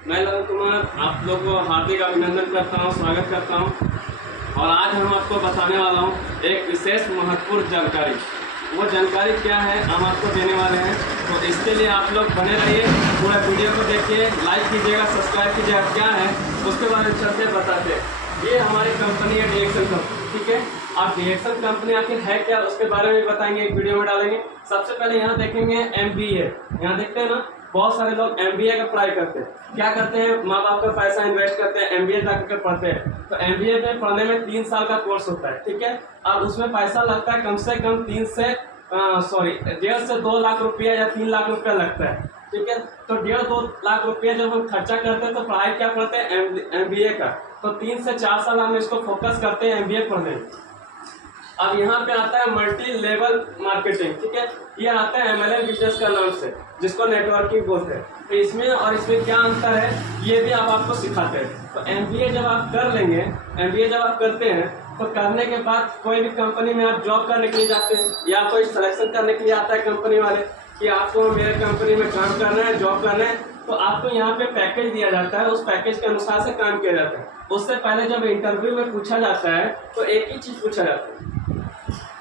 मैं ललन कुमार आप लोगों को हार्दिक अभिनंदन करता हूं, स्वागत करता हूं। और आज हम आपको बताने वाला हूं एक विशेष महत्वपूर्ण जानकारी। वो जानकारी क्या है हम आपको देने वाले हैं, तो इसके लिए आप लोग बने रहिए, पूरा वीडियो को देखिए, लाइक कीजिएगा, सब्सक्राइब कीजिएगा। क्या है उसके बारे में चलते बताते हैं। ये हमारी कंपनी है डीएक्सन कंपनी, ठीक है। आप डीएक्सन कंपनी आखिर है क्या उसके बारे में बताएंगे, एक वीडियो में डालेंगे। सबसे पहले यहाँ देखेंगे MBA, यहाँ देखते हैं ना, बहुत सारे लोग MBA का पढ़ाई करते हैं। क्या करते हैं, माँ बाप का पैसा इन्वेस्ट करते हैं, MBA जाकर पढ़ते हैं। तो MBA में पढ़ने में 3 साल का कोर्स होता है, ठीक है। अब उसमें पैसा लगता है कम से कम 1.5 से 2 लाख रुपया या 3 लाख रुपया लगता है, ठीक है। तो 1.5-2 लाख रुपया जब हम खर्चा करते हैं तो पढ़ाई क्या पढ़ते हैं, MBA का। तो 3 से 4 साल हम इसको फोकस करते हैं MBA पढ़ने में। अब यहाँ पे आता है मल्टी लेवल मार्केटिंग, ठीक है। ये आता है MLM बिजनेस का नाम से, जिसको नेटवर्किंग बोलते हैं। तो इसमें और इसमें क्या अंतर है ये भी आपको सिखाते हैं। तो MBA जब आप कर लेंगे, MBA जब आप करते हैं तो करने के बाद कोई भी कंपनी में आप जॉब करने के लिए जाते हैं या कोई सिलेक्शन करने के लिए आता है कंपनी वाले कि आपको मेरे कंपनी में काम करना है, जॉब करना है, तो आपको यहाँ पे पैकेज दिया जाता है। उस पैकेज के अनुसार से काम किया जाता है। उससे पहले जब इंटरव्यू में पूछा जाता है तो एक ही चीज पूछा जाता है,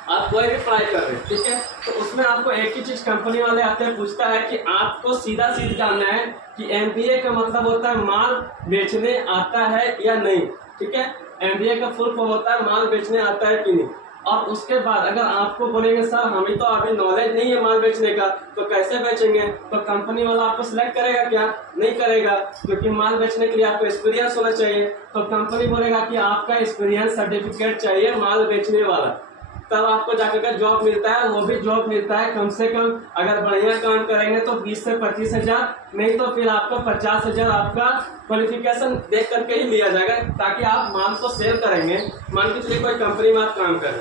आप कोई भी पढ़ाई कर रहे हैं, ठीक है। तो उसमें आपको एक ही चीज कंपनी वाले आते हैं, पूछता है कि आपको सीधा जानना है कि MBA का मतलब होता है माल बेचने आता है या नहीं, ठीक है। MBA का फुल फॉर्म होता है माल बेचने आता है कि नहीं। और उसके बाद अगर आपको बोलेंगे सर हमें तो अभी नॉलेज नहीं है माल बेचने का, तो कैसे बेचेंगे, तो कंपनी वाला आपको सिलेक्ट करेगा क्या, नहीं करेगा, क्योंकि माल बेचने के लिए आपको एक्सपीरियंस होना चाहिए। तो कंपनी बोलेगा कि आपका एक्सपीरियंस सर्टिफिकेट चाहिए माल बेचने वाला, तब आपको जाकर के जॉब मिलता है। वो भी जॉब मिलता है कम से कम, अगर बढ़िया काम करेंगे तो 20 से 25 हजार, नहीं तो फिर आपको 50 हजार आपका क्वालिफिकेशन देख करके ही लिया जाएगा, ताकि आप माल को सेल करेंगे। मान के चलिए कोई कंपनी में आप काम करें,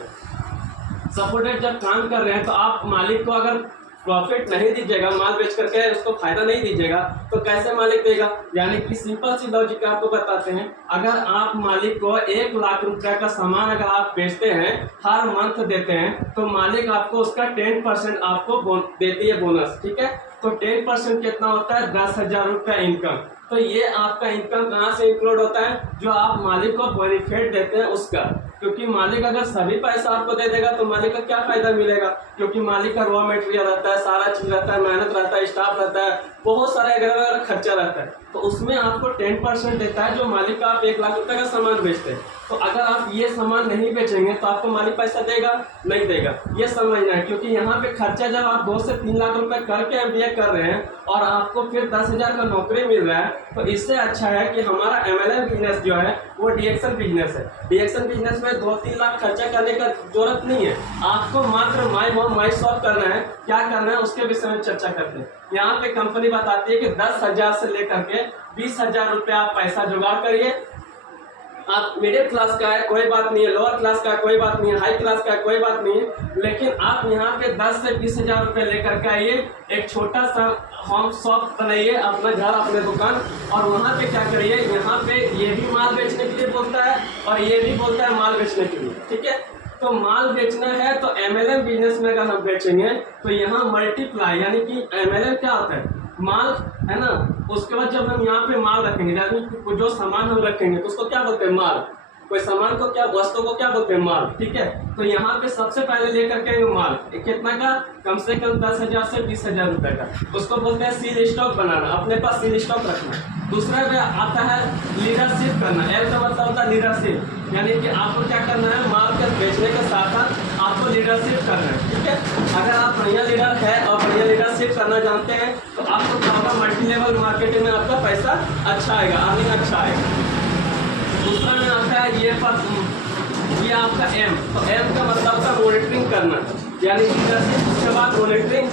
सपोर्टेड जब काम कर रहे हैं तो आप मालिक को अगर प्रॉफिट नहीं दीजिएगा, माल बेच करके उसको फायदा नहीं दीजिएगा, तो कैसे मालिक देगा। यानी कि सिंपल सी लॉजिक आपको बताते हैं, अगर आप मालिक को 1 लाख रुपए का सामान अगर आप बेचते हैं, हर मंथ देते हैं, तो मालिक आपको उसका 10% आपको देती है बोनस, ठीक है। तो 10% कितना होता है, 10,000 रुपया इनकम। तो ये आपका इनकम कहाँ से इंक्लूड होता है, जो आप मालिक को बेनिफिट देते हैं उसका। क्योंकि मालिक अगर सभी पैसा आपको दे देगा तो मालिक का क्या फायदा मिलेगा, क्योंकि मालिक का रॉ मटेरियल रहता है, सारा चीज रहता है, मेहनत रहता है, स्टाफ रहता है, बहुत सारे अगर खर्चा रहता है। तो उसमें आपको 10% देता है जो मालिक का आप 1 लाख रुपए का सामान बेचते हैं। तो अगर आप ये सामान नहीं बेचेंगे तो आपको मालिक पैसा देगा, नहीं देगा, ये समझना है। क्योंकि यहाँ पे खर्चा जब आप 2 से 3 लाख रुपए करके MBA कर रहे हैं और आपको फिर 10,000 का नौकरी मिल रहा है, तो इससे अच्छा है कि हमारा MLM बिजनेस जो है वो डीएक्सन बिजनेस है। डीएक्सन बिजनेस में 2-3 लाख खर्चा करने का जरूरत नहीं है, आपको मात्र माई होम माई शॉप करना है। क्या करना है उसके विषय में चर्चा करते हैं। यहाँ पे कंपनी बताती है कि 10,000 से लेकर के 20,000 रुपया आप पैसा जुगाड़ करिए। आप मिडिल क्लास का है कोई बात नहीं है, लोअर क्लास का कोई बात नहीं है, हाई क्लास का कोई बात नहीं है, लेकिन आप यहाँ पे 10 से 20,000 रुपये लेकर के आइए, एक छोटा सा होम शॉप बनाइए, अपना घर, अपने दुकान, और वहाँ पे क्या करिए, यहाँ पे ये भी माल बेचने के लिए बोलता है और ये भी बोलता है माल बेचने के लिए, ठीक है। तो माल बेचना है तो MLM बिजनेस में अगर हम बेचेंगे तो यहाँ मल्टीप्लाई, यानी कि MLM क्या होता है, माल है ना। उसके बाद जब हम यहाँ पे माल रखेंगे, यानी जो सामान हम रखेंगे तो उसको क्या बोलते हैं, माल। कोई सामान को क्या, वस्तु को क्या बोलते हैं, माल, ठीक है। तो यहाँ पे सबसे पहले लेकर के माल कितना का, कम से कम 10,000 से 20,000 रुपए का, उसको बोलते हैं सील स्टॉक बनाना, अपने पास सील स्टॉक रखना। दूसरा पे आता है लीडरशिप करना। एल का मतलब होता है लीडरशिप, यानी कि आपको क्या करना है, माल के बेचने के साथ साथ आपको लीडरशिप करना है, ठीक है। अगर आप बढ़िया लीडर है और बढ़िया लीडरशिप करना जानते हैं तो आपको क्या होगा, मल्टी लेवल मार्केटिंग में आपका पैसा अच्छा आएगा, अर्निंग अच्छा आएगा। दूसरा में आता है ये आपका M। तो M का मतलब होता है मॉनिटरिंग करना, यानी लीडरशिप, उसके बाद मॉनिटरिंग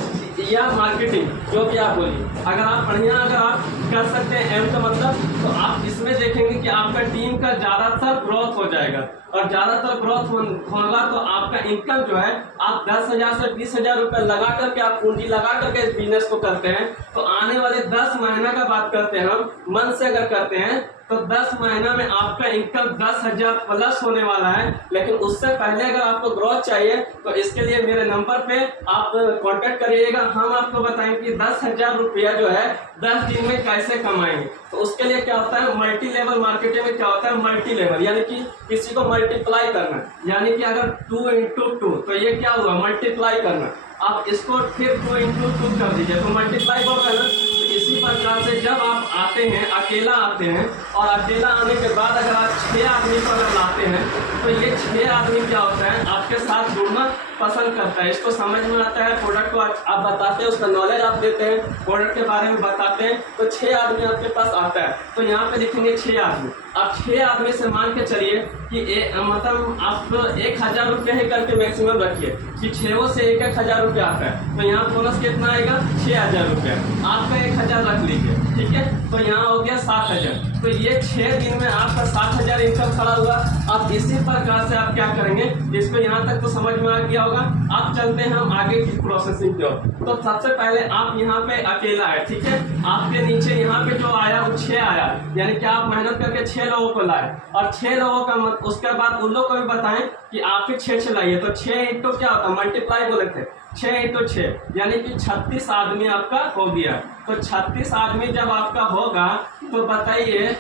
या मार्केटिंग, जो भी आप बोलिए। अगर आप बढ़िया अगर आप कर सकते हैं M का मतलब, तो आप इसमें देखेंगे कि आपका टीम का ज़्यादातर ग्रोथ हो जाएगा, और ज़्यादातर ग्रोथ होगा तो आपका इनकम जो है, आप 10,000 से 20,000 रुपये लगा करके, आप पूंजी लगा करके इस बिजनेस को करते हैं, तो आने वाले 10 महीना का बात करते हैं हम, मन से अगर करते हैं तो 10 महीना में आपका इनकम 10,000 प्लस होने वाला है। लेकिन उससे पहले अगर आपको ग्रोथ चाहिए तो इसके लिए मेरे नंबर पे आप कांटेक्ट करिएगा। हम आपको बताएंगे कि 10,000 रुपया जो है 10 दिन में कैसे कमाएंगे। तो उसके लिए क्या होता है, मल्टी लेवल मार्केटिंग में क्या होता है, मल्टी लेवल यानी कि किसी को मल्टीप्लाई करना, यानी कि अगर 2 into 2 तो ये क्या हुआ, मल्टीप्लाई करना। आप इसको फिर 2 into 2 कर दीजिए तो मल्टीप्लाई होगा ना। तो इसी प्रकार से जब आप आते हैं, अकेला आते हैं, और अकेला आने के बाद अगर आप 6 आदमी को अगर लाते हैं तो ये 6 आदमी क्या होता है, आपके साथ जुड़ना पसंद करता है, इसको समझ में आता है, प्रोडक्ट को आप बताते हैं, उसका नॉलेज आप देते हैं, प्रोडक्ट के बारे में बताते हैं, तो 6 आदमी आपके पास आता है। तो यहाँ पे लिखेंगे 6 आदमी। आप 6 आदमी से मान के चलिए कि मतलब आप 1,000 रुपये ही करके मैक्सिमम रखिए कि 6 से 1,000 रुपया आता है। तो यहाँ बोनस कितना आएगा, 6,000 रुपया। आपका 1,000 रख लीजिए, ठीक है। तो यहाँ हो गया 7,000। तो ये 6 दिन में आपका 7,000 इनकम खड़ा हुआ। आप इसी प्रकार से आप क्या करेंगे, इसको यहाँ तक तो समझ में आ गया होगा। आप चलते हैं हम आगे की प्रोसेसिंग की ओर। तो सबसे पहले आप यहाँ पे अकेला है, ठीक है। आपके नीचे यहाँ पे जो आया वो 6 आया, यानी कि आप मेहनत करके 6 लोगों को लाए, और 6 लोगों का उसके बाद उन लोग को भी बताएं कि आप ही 6 लाइए। तो 6 इंटू क्या होता है, मल्टीप्लाई बोले थे, 6 into 6 यानी कि 36 आदमी आपका हो गया। तो 36 आदमी जब आपका होगा तो बताइए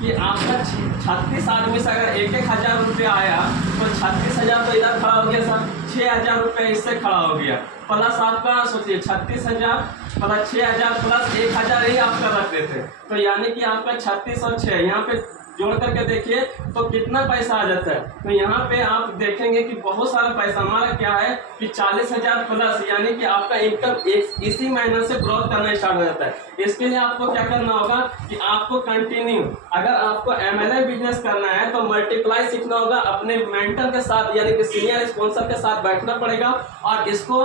कि आपका 36 आदमी से अगर 1,000 रुपया आया तो 36,000 तो इधर खड़ा हो गया सर, 6,000 रुपये इससे खड़ा हो गया, प्लस आपका सोचिए 36,000 प्लस 6,000 प्लस 1,000 ही आपका रख देते। तो यानी कि आपका 36 और 6 यहाँ पे जोड़ करके देखिए तो कितना पैसा आ जाता है। तो यहाँ पे आप देखेंगे कि बहुत सारा पैसा हमारा क्या है कि 40,000 प्लस, यानी कि आपका इनकम इसी महीने से ग्रोथ करना स्टार्ट हो जाता है। इसके लिए आपको क्या करना होगा कि आपको कंटिन्यू, अगर आपको MLM बिजनेस करना है तो मल्टीप्लाई सीखना होगा, अपने मेंटर के साथ यानी कि सीनियर स्पॉन्सर के साथ बैठना पड़ेगा, और इसको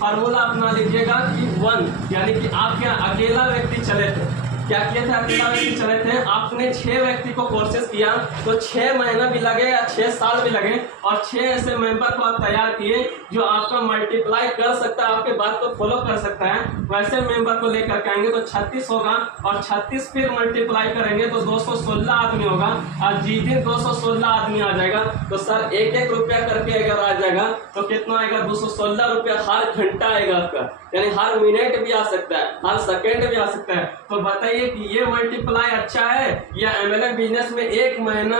फार्मूला अपना लीजिएगा कि 1 यानी कि आप क्या अकेला व्यक्ति चले थे, क्या किया था, अकेला व्यक्ति चले थे, आपने 6 व्यक्ति को कोर्सेज किया तो 6 महीना भी लगे या 6 साल भी लगे, और 6 ऐसे मेंबर को आप तैयार किए जो आपका मल्टीप्लाई कर सकता है, आपके बात को फॉलो कर सकता है। वैसे मेंबर को लेकर के आएंगे तो 36 होगा, और 36 फिर मल्टीप्लाई करेंगे तो 216 आदमी होगा, और जिस दिन 216 आदमी आ जाएगा तो सर 1-1 रुपया करके अगर आ जाएगा तो कितना आएगा, 216 रुपया हर घंटा आएगा आपका, यानी हर मिनट भी आ सकता है, हर सेकेंड भी आ सकता है। तो बताइए कि ये मल्टीप्लाई अच्छा है या MLM बिजनेस में 1 महीना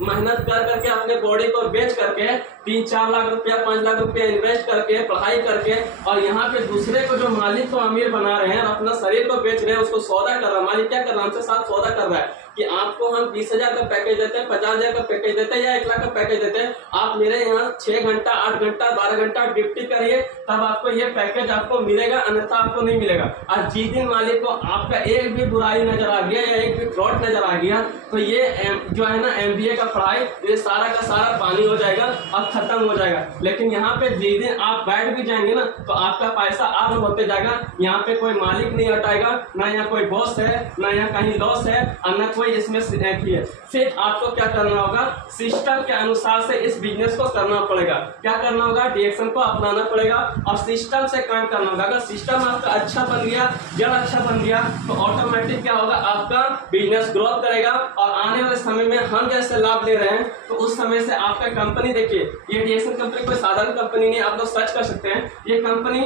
मेहनत कर करके अपने बॉडी को बेच करके 3-4 लाख रुपया 5 लाख रुपया इन्वेस्ट करके पढ़ाई करके, और यहाँ पे दूसरे को जो मालिक को अमीर बना रहे हैं और अपना शरीर को बेच रहे हैं, उसको सौदा कर रहा है। मालिक क्या कर रहा है, हमसे साथ सौदा कर रहा है कि आपको हम 20,000 का पैकेज देते हैं, 50,000 का पैकेज देते हैं या 1 लाख का पैकेज देते हैं, आप मेरे यहाँ 6 घंटा 8 घंटा 12 घंटा ड्यूटी करिए तब आपको ये पैकेज आपको मिलेगा, अन्यथा आपको नहीं मिलेगा। और जिस दिन मालिक को आपका एक भी बुराई नजर आ गया या एक भी फ्रॉड नजर आ गया तो ये जो है ना MBA का पढ़ाई, ये सारा का सारा पानी हो जाएगा और खत्म हो जाएगा। लेकिन यहाँ पे जिस दिन आप बैठ भी जाएंगे ना तो आपका पैसा अर्न होते जाएगा। यहाँ पे कोई मालिक नहीं हटाएगा, ना यहाँ कोई बॉस है, ना यहाँ कहीं लॉस है, और न कोई इसमें है। सिर्फ आपको क्या करना होगा, सिस्टम के अनुसार से इस बिजनेस को करना पड़ेगा। क्या करना होगा, डायरेक्शन को अपनाना पड़ेगा और सिस्टम से काम करना होगा। अगर सिस्टम आपका अच्छा बन गया, जड़ अच्छा बन गया तो ऑटोमेटिक क्या होगा, आपका बिजनेस ग्रोथ करेगा। और आने वाले समय में हम जैसे लाभ ले रहे हैं तो उस समय से आपका कंपनी, देखिए ये डीएक्शन कंपनी कोई साधारण कंपनी नहीं है, आप लोग सर्च कर सकते हैं। ये कंपनी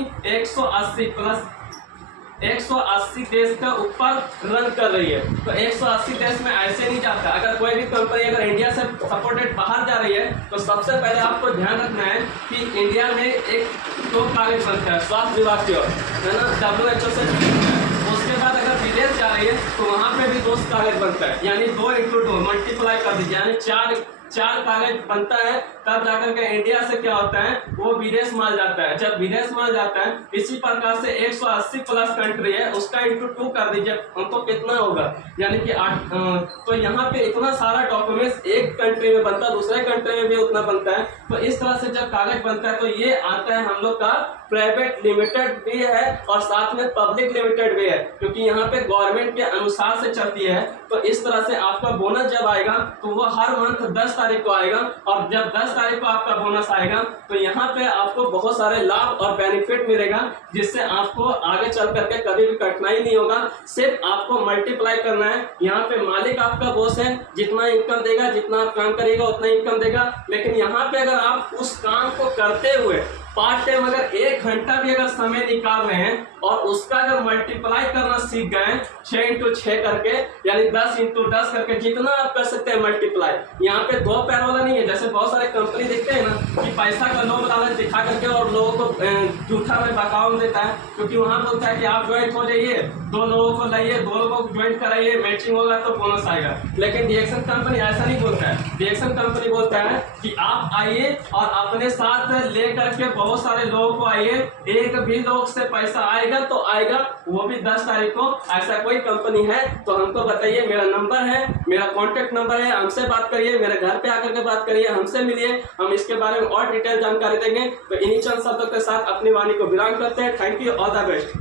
180 देश का ऊपर रन कर रही है। तो 180 देश में ऐसे नहीं जाता। अगर कोई भी कंपनी अगर इंडिया से सपोर्टेड बाहर जा रही है तो सबसे पहले आपको ध्यान रखना है कि इंडिया में एक तो कागज बनता है स्वास्थ्य विभाग की ओर, है ना, WHO से। उसके बाद अगर विदेश जा रही है तो वहाँ पे भी 2 कागज बनता है, यानी 2 into 2 मल्टीप्लाई कर दीजिए, यानी 4 कागज बनता है। तब जाकर के इंडिया से क्या होता है, वो विदेश माल जाता है। जब विदेश माल जाता है, इसी प्रकार से 180 प्लस कंट्री है, उसका into 2 कर दीजिए तो कितना होगा, यानी कि 8। तो यहाँ पे इतना सारा डॉक्यूमेंट्स एक कंट्री में बनता है, दूसरे कंट्री में भी उतना बनता है। तो इस तरह से जब कागज बनता है तो ये आता है हम लोग का प्राइवेट लिमिटेड भी है और साथ में पब्लिक लिमिटेड भी है, क्योंकि यहाँ पे गवर्नमेंट रिक्वायरमेंट के अनुसार से चलती है। तो इस तरह से आपका बोनस जब आएगा तो वो हर मंथ 10 तारीख को आएगा, और जब 10 तारीख को आपका बोनस आएगा तो यहाँ पे आपको बहुत सारे लाभ और बेनिफिट मिलेगा, जिससे आपको आगे चल करके कभी भी कठिनाई नहीं होगा। सिर्फ आपको मल्टीप्लाई करना है। यहाँ पे मालिक आपका बॉस है, जितना इनकम देगा, जितना आप काम करेगा उतना इनकम देगा। लेकिन यहाँ पे अगर आप उस काम को करते हुए पार्ट टाइम अगर 1 घंटा भी अगर समय निकाल रहे हैं और उसका अगर मल्टीप्लाई करना सीख गए 6 × 6 करके, यानी 10 × 10 करके, जितना आप कर सकते हैं मल्टीप्लाई। यहाँ पे 2 पैर वाला नहीं है, जैसे बहुत सारे कंपनी देखते हैं ना कि पैसा का लोभ लालच दिखा करके और लोगों को झूठा में बकाव देता है, क्योंकि वहां बोलता है कि आप ज्वाइंट हो जाइए, 2 लोगों को लाइए, 2 लोगों को ज्वाइंट कराइए, मैचिंग होगा तो बोनस आएगा। लेकिन डीएक्शन कंपनी ऐसा नहीं बोलता है। डीएक्शन कंपनी बोलता है कि आप आइए और अपने साथ लेकर के बहुत सारे लोगों को आइए, एक भी लोग से पैसा आएगा तो आएगा, वो भी 10 तारीख को। ऐसा कोई कंपनी है तो हमको बताइए, मेरा नंबर है, मेरा कॉन्टेक्ट नंबर है, हमसे बात करिए, मेरे घर पे आकर के बात करिए, हमसे मिलिए, हम इसके बारे में और डिटेल जानकारी देंगे। तो इन्हीं चंद शब्दों के साथ अपनी वाणी को विराम करते हैं। Thank you, all the best.